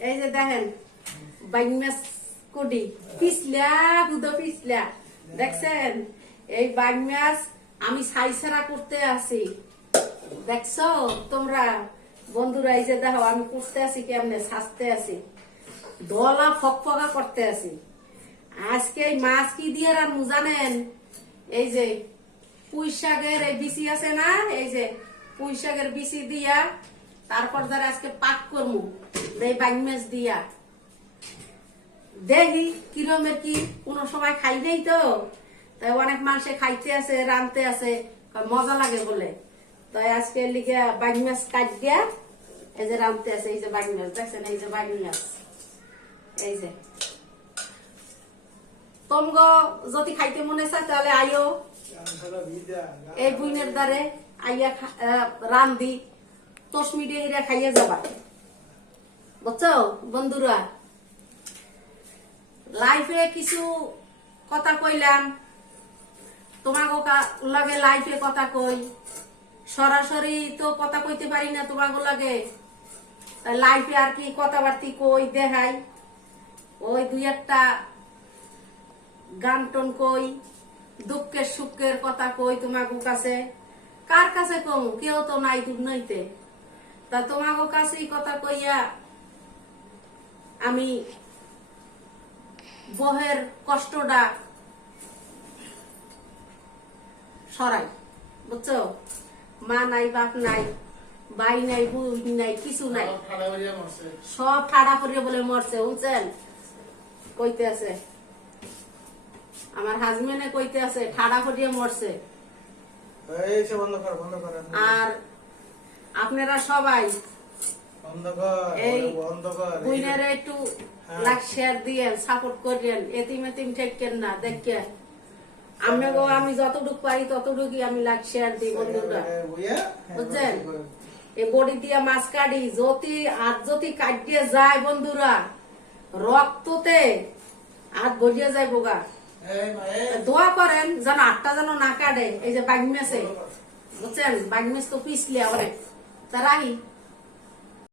এই যে দেখেন বাইং মাছ কুডি পিছলা হুদো পিছলা দেখছেন এই বাইং মাছ আমি সাইসারা করতে আছি দেখছো তোমরা বন্ধুরা এই যে দেখো আমি করতে আছি কেমনে সাজতে আছি দলা ফকফকা করতে আছি আজকে এই মাছ কি দিয়ে রান্নু জানেন এই যে পুঁই শাকের এই বিচি আছে না এই যে পুঁই শাকের বিচি দিয়া তারপর ধরে আজকে পাক করমু এই বাইং মাছ দিয়া দেখি কিরমের কি কোনো সময় খাই নেই তো তাই অনেক মানুষে খাইতে আছে রানতে আছে মজা লাগে বলে তাই আজকে লিখে বাইং মাছ কাট দিয়া এই যে রানতে আছে এই যে বাইং মাছ দেখছেন এই যে বাইং মাছ এই যে তোমগো যদি খাইতে মনে চায় তাহলে আইও এই বুইনের দ্বারে আইয়া রান্ধি তসমি দিয়ে হিরা খাইয়া যাবা বুঝছো বন্ধুরা লাইফে কিছু কথা কইলাম তোমাগো লাগে লাইফে কথা কই সরাসরি তো কথা কইতে পারি না তোমাগো লাগে লাইফে আর কি কথাবার্তি কই দেখাই ওই দুই একটা গান টন কই দুঃখের সুখের কথা কই তোমাগো কাছে কার কাছে কম কেউ তো নাই দূর নইতে তা তোমাগো কাছেই কথা কইয়া আমি বহের কষ্টটা সরাই বুঝছো মা নাই বাপ নাই ভাই নাই বোন নাই কিছু নাই সব ঠাড়া করিয়া বলে মরছে বুঝছেন কইতে আছে আমার হাজবেন্ডে কইতে আছে ঠাড়া করিয়া মরছে আর আপনারা সবাই এই বুইনারে একটু লাইক শেয়ার দিয়েন সাপোর্ট করেন এতিম এতিম ঠেকেন না দেখেন আমি যতটুকু পারি ততটুকুই আমি লাইক শেয়ার দিই বন্ধুরা বুঝছেন এই বডি দিয়ে মাছ কাটি যদি কাটিয়ে যায় বন্ধুরা রক্ততে হাত ভরিয়ে যায় বোগা দোয়া করেন যেন আটটা যেন না কাটে এই যে বাইং মেসে বুঝছেন বাইং মেস তো পিছলে অনেক তা রাহি